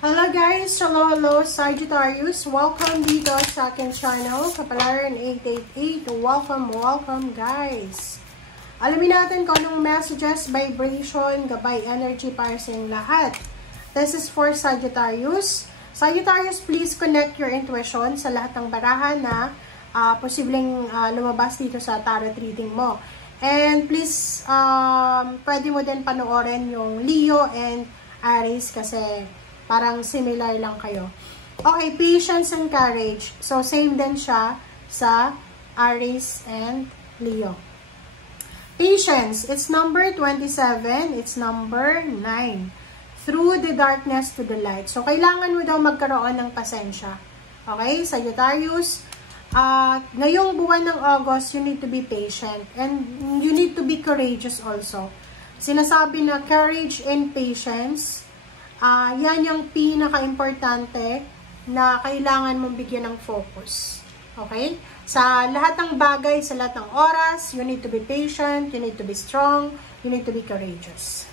Hello guys! Hello Sagittarius! Welcome dito sa aking channel, Kapalaran 888. Welcome guys! Alamin natin kung anong messages, vibration, gabay, energy para sa inyong lahat. This is for Sagittarius. Sagittarius, please connect your intuition sa lahat ng barahan na posibleng lumabas dito sa tarot reading mo. And please, pwede mo din panoorin yung Leo and Aries kasi parang similar lang kayo. Okay, patience and courage. So, same din siya sa Aries and Leo. Patience, it's number 27, it's number 9. Through the darkness to the light. So, kailangan mo daw magkaroon ng pasensya. Okay, Sagittarius, ngayong buwan ng August, you need to be patient. And you need to be courageous also. Sinasabi na courage and patience, yan yung pinaka-importante na kailangan mong bigyan ng focus. Okay? Sa lahat ng bagay, sa lahat ng oras, you need to be patient, you need to be strong, you need to be courageous.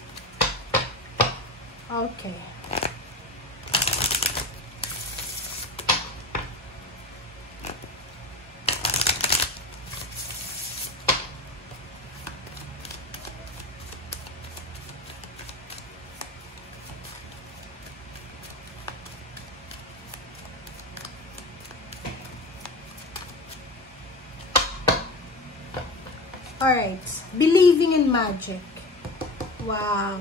Okay. Alright, believing in magic. Wow.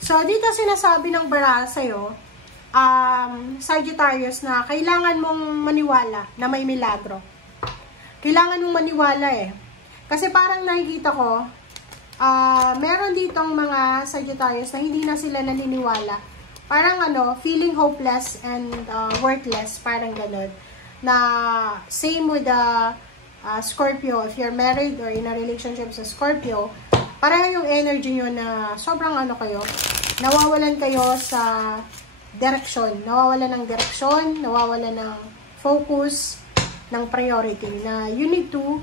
So, dito sinasabi ng baraha sa'yo, Sagittarius, na kailangan mong maniwala na may milagro. Kailangan mong maniwala eh. Kasi parang nakikita ko, meron ditong mga Sagittarius na hindi na sila naniniwala. Parang feeling hopeless and worthless, parang ganun. Na same with the Scorpio, if you're married or in a relationship sa Scorpio, pareho yung energy nyo na sobrang kayo, nawawalan kayo sa direction, nawawalan ng direction, nawawalan ng focus, ng priority, na you need to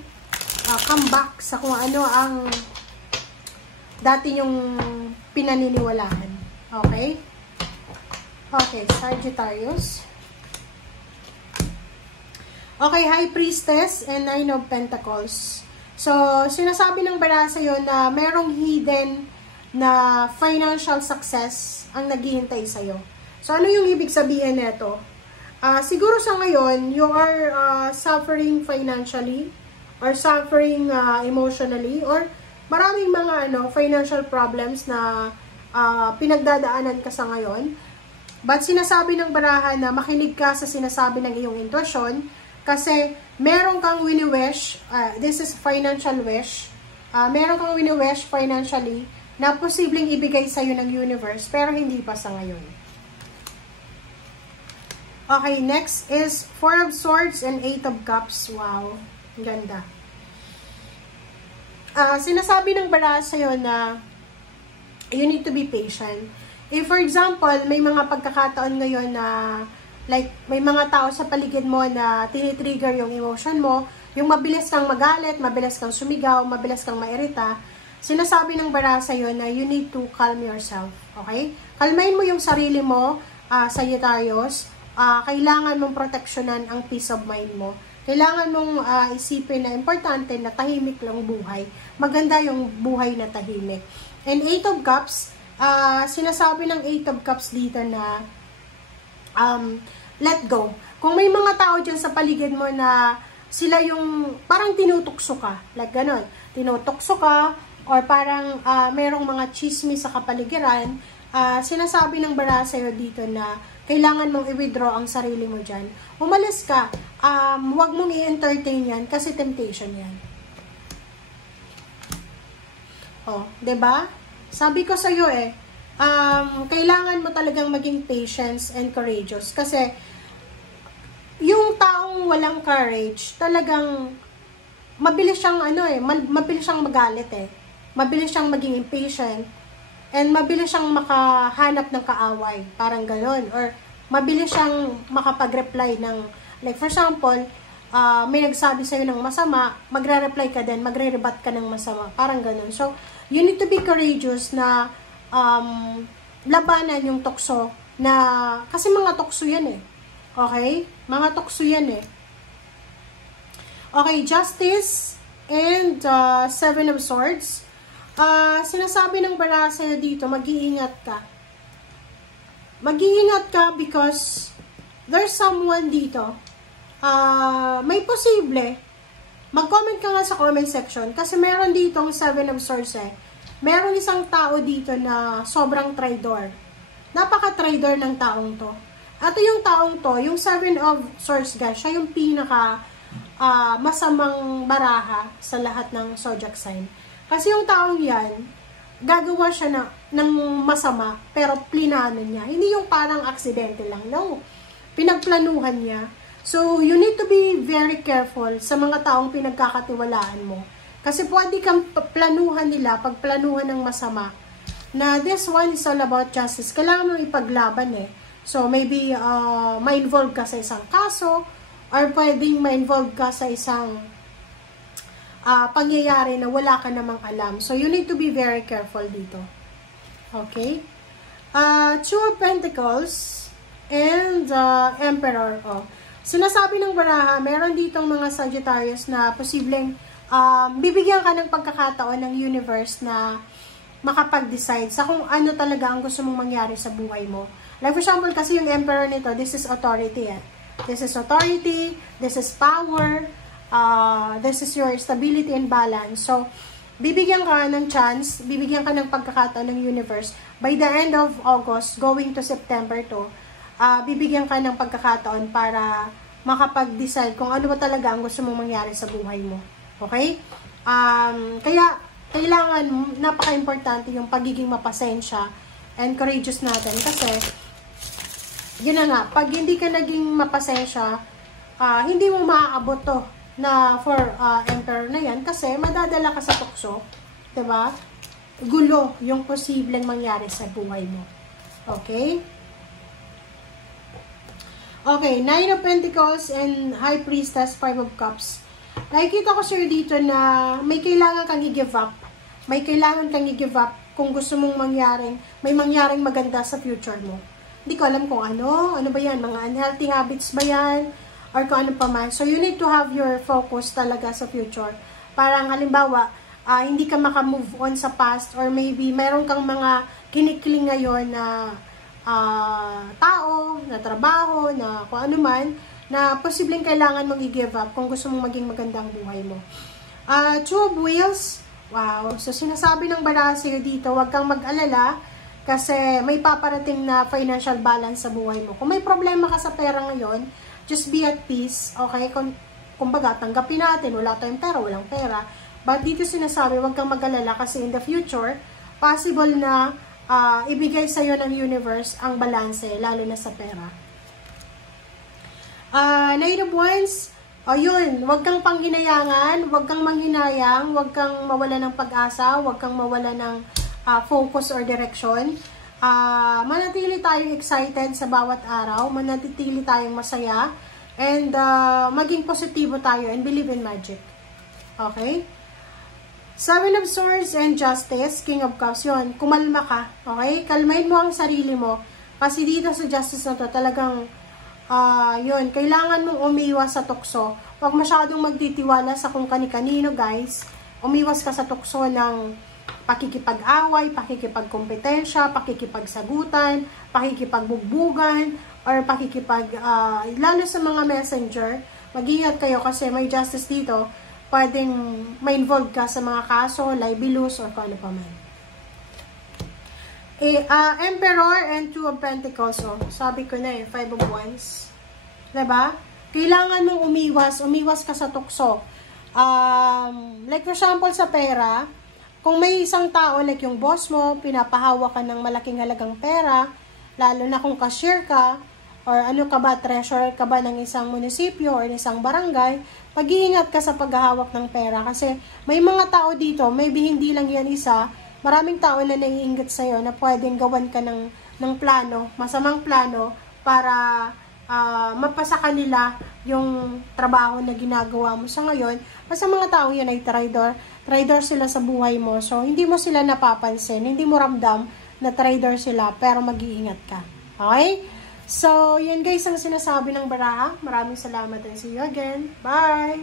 come back sa kung ano ang dati yung pinaniniwalaan. Okay? Okay, Sagittarius. Okay, High Priestess and Nine of Pentacles. So, sinasabi ng baraha sa'yo na merong hidden na financial success ang naghihintay sa'yo. So, ano yung ibig sabihin nito? Siguro sa ngayon, you are suffering financially or suffering emotionally or maraming mga financial problems na pinagdadaanan ka sa ngayon. But sinasabi ng baraha na makinig ka sa sinasabi ng iyong intuition. Kasi, meron kang wini-wish, this is financial wish, meron kang wini-wish financially na posibleng ibigay sa'yo ng universe, pero hindi pa sa ngayon. Okay, next is Four of Swords and Eight of Cups. Wow, ganda. Sinasabi ng baraha sa'yo na you need to be patient. If for example, may mga pagkakataon ngayon na like, may mga tao sa paligid mo na tinitrigger yung emotion mo, yung mabilis kang magalit, mabilis kang sumigaw, mabilis kang mairita, sinasabi ng baraha sa'yo na you need to calm yourself, okay? Kalmain mo yung sarili mo, Sagittarius, kailangan mong proteksyonan ang peace of mind mo. Kailangan mong isipin na importante na tahimik lang buhay. Maganda yung buhay na tahimik. And Eight of Cups, sinasabi ng Eight of Cups dito na let go. Kung may mga tao dyan sa paligid mo na sila yung parang tinutukso ka, like ganon, tinutukso ka, or parang merong mga chismis sa kapaligiran, sinasabi ng baraha sa'yo dito na kailangan mong i-withdraw ang sarili mo dyan. Umalis ka, huwag mong i-entertain yan kasi temptation yan. Oh, 'di ba? Sabi ko sa'yo kailangan mo talagang maging patience and courageous kasi yung taong walang courage talagang mabilis siyang mabilis siyang magalit mabilis siyang maging impatient and mabilis siyang makahanap ng kaaway, parang gano'n, or mabilis siyang makapag-reply ng, like for example, may nagsabi sa'yo ng masama, magre-reply ka din, magre-rebat ka ng masama, parang gano'n. So you need to be courageous na labanan yung tukso na, kasi mga tukso yan eh. Okay? Mga tukso yan eh. Okay, Justice and Seven of Swords. Sinasabi ng baraha sa'yo dito, mag-iingat ka. Mag-iingat ka because there's someone dito. May posible. Mag-comment ka nga sa comment section kasi meron ditong Seven of Swords eh. Meron isang tao dito na sobrang traidor. Napaka-traidor ng taong to. At yung taong to, yung Seven of Swords guys, siya yung pinaka masamang baraha sa lahat ng zodiac sign. Kasi yung taong yan, gagawa siya ng masama, pero plinano niya. Hindi yung parang aksidente lang. No. Pinagplanuhan niya. So, you need to be very careful sa mga taong pinagkakatiwalaan mo. Kasi pwede kang planuhan nila, pagplanuhan ng masama, na this one is all about justice. Kailangan mo ipaglaban eh. So, maybe ma-involve ka sa isang kaso, or pwedeng ma-involve ka sa isang pangyayari na wala ka namang alam. So, you need to be very careful dito. Okay? Two of Pentacles and Emperor. Sinasabi ng baraha, meron ditong mga Sagittarius na posibleng bibigyan ka ng pagkakataon ng universe na makapag-decide sa kung ano talaga ang gusto mong mangyari sa buhay mo. Like for example, kasi yung Emperor nito, this is authority. This is authority, this is power, this is your stability and balance. So, bibigyan ka ng chance, bibigyan ka ng pagkakataon ng universe. By the end of August, going to September to, bibigyan ka ng pagkakataon para makapag-decide kung ano ba talaga ang gusto mong mangyari sa buhay mo. Okay? Kaya, kailangan, napaka-importante yung pagiging mapasensya and courageous natin. Kasi, yun na nga, pag hindi ka naging mapasensya, hindi mo maaabot to na for Emperor na yan kasi madadala ka sa tukso, diba? Gulo yung posibleng mangyari sa buhay mo. Okay? Okay, Nine of Pentacles and High Priestess, Five of Cups. Nakikita ko sir dito na may kailangan kang i-give up. May kailangan kang i-give up kung gusto mong may mangyaring maganda sa future mo. Hindi ko alam kung ano ba yan, mga unhealthy habits ba yan, or kung ano pa man. So, you need to have your focus talaga sa future. Parang halimbawa, hindi ka makamove on sa past, or maybe mayroon kang mga kinikling ngayon na tao, na trabaho, na kung ano man, na posibleng kailangan mong i-give up kung gusto mong maging magandang buhay mo. Two of Wheels, wow. So, sinasabi ng baraha sa'yo dito, huwag kang mag-alala, kasi may paparating na financial balance sa buhay mo. Kung may problema ka sa pera ngayon, just be at peace, okay? Kumbaga, tanggapin natin, wala tayong pera, walang pera. But dito sinasabi, huwag kang mag-alala kasi in the future, possible na ibigay sa'yo ng universe ang balance, lalo na sa pera. Nine of Wands, yun, huwag kang panghinayangan, huwag kang manghinayang, huwag kang mawala ng pag-asa, huwag kang mawala ng focus or direction. Manatili tayong excited sa bawat araw, manatili tayong masaya, and maging positibo tayo and believe in magic. Okay? Seven of Swords and Justice, King of Cups, yun, kumalma ka. Okay? Kalmahin mo ang sarili mo. Kasi dito sa Justice na to, talagang, yun, kailangan mong umiwas sa tukso. Huwag masyadong magtitiwala sa kung kani-kanino, guys. Umiwas ka sa tukso ng pakikipag-away, pakikipagkompetensya, pakikipagsagutan, pakikipagbugbugan, or lalo sa mga messenger, mag-ingat kayo kasi may justice dito, pwedeng ma-involve ka sa mga kaso, libelous, or kung ano pa man. Emperor and Two of Pentacles, sabi ko na Five of Wands. Diba? Kailangan mong umiwas ka sa tukso. Like for example sa pera, kung may isang tao, like yung boss mo, pinapahawa ka ng malaking halagang pera, lalo na kung cashier ka, or ano ka ba, treasurer ka ba ng isang munisipyo or isang barangay, pag-iingat ka sa paghahawak ng pera. Kasi may mga tao dito, maybe hindi lang yan isa, maraming tao na naiinggit sa'yo na pwedeng gawan ka ng plano, masamang plano, para mapasa kanila yung trabaho na ginagawa mo sa ngayon. Kasi mga tao yan ay traidor sila sa buhay mo. So, hindi mo sila napapansin, hindi mo ramdam na traidor sila, pero mag-iingat ka. Okay? So, yan guys ang sinasabi ng baraha. Maraming salamat and see you again. Bye!